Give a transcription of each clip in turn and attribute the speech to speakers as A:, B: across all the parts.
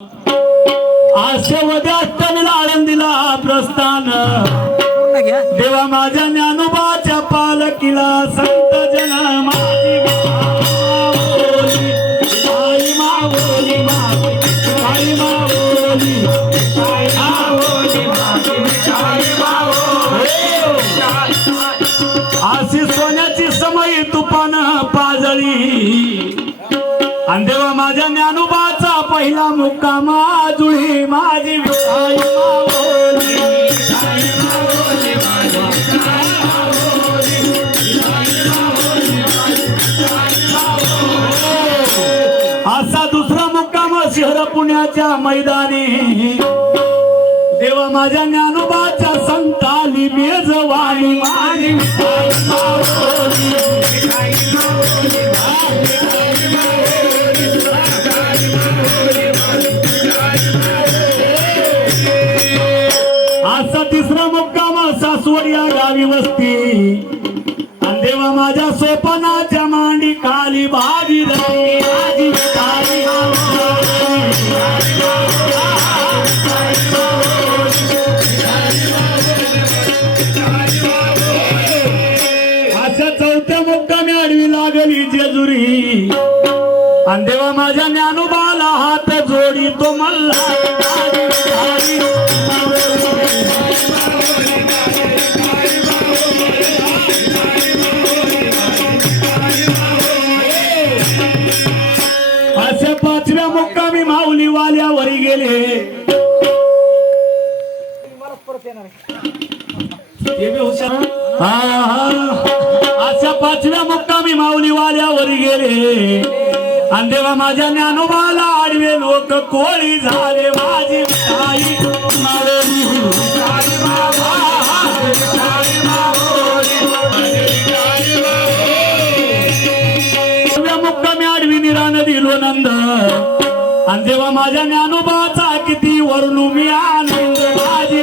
A: आशेवद्या अष्टमीला आळंदीला प्रस्थान. देवा माझ्या ज्ञानोबाच्या पालकीला संत. अशी सोन्याची समय तुपान पाजळी. आणि देवा माझ्या ज्ञानोबाचा पहिला मुक्कामा जुळी माझी आई असा दुसरा मुक्काम शहर पुण्याच्या मैदानी. देवा माझ्या ज्ञान वस्ती. आणि देवा माझ्या सोपनाच्या मांडी खाली भाजी रही अशा चौथ्या मुक्कामी आडवी लागली जेजुरी. आणि देवा माझ्या ज्ञानोबाला हात जोडी तो मल्ला पाचव्या मुक्कामी माऊली वाल्यावर गेले. अशा पाचव्या मुक्कामी माऊली वाल्यावर गेले. आणि देवा माझ्या ज्ञानोबाला आडवे लोक कोळी झाले. माझी दिलो नंद. आणि तेव्हा माझ्या ज्ञानोबाचा किती वर्णू मी आनंद. माझी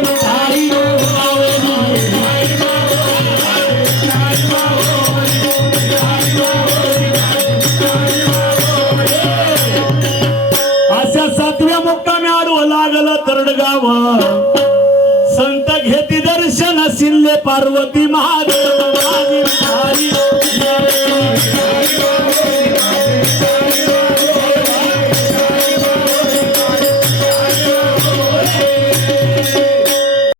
A: अशा सातव्या मुक्कामी आडव लागलं तरडगाव. संत घेती दर्शन शिल्ले पार्वती महादेव.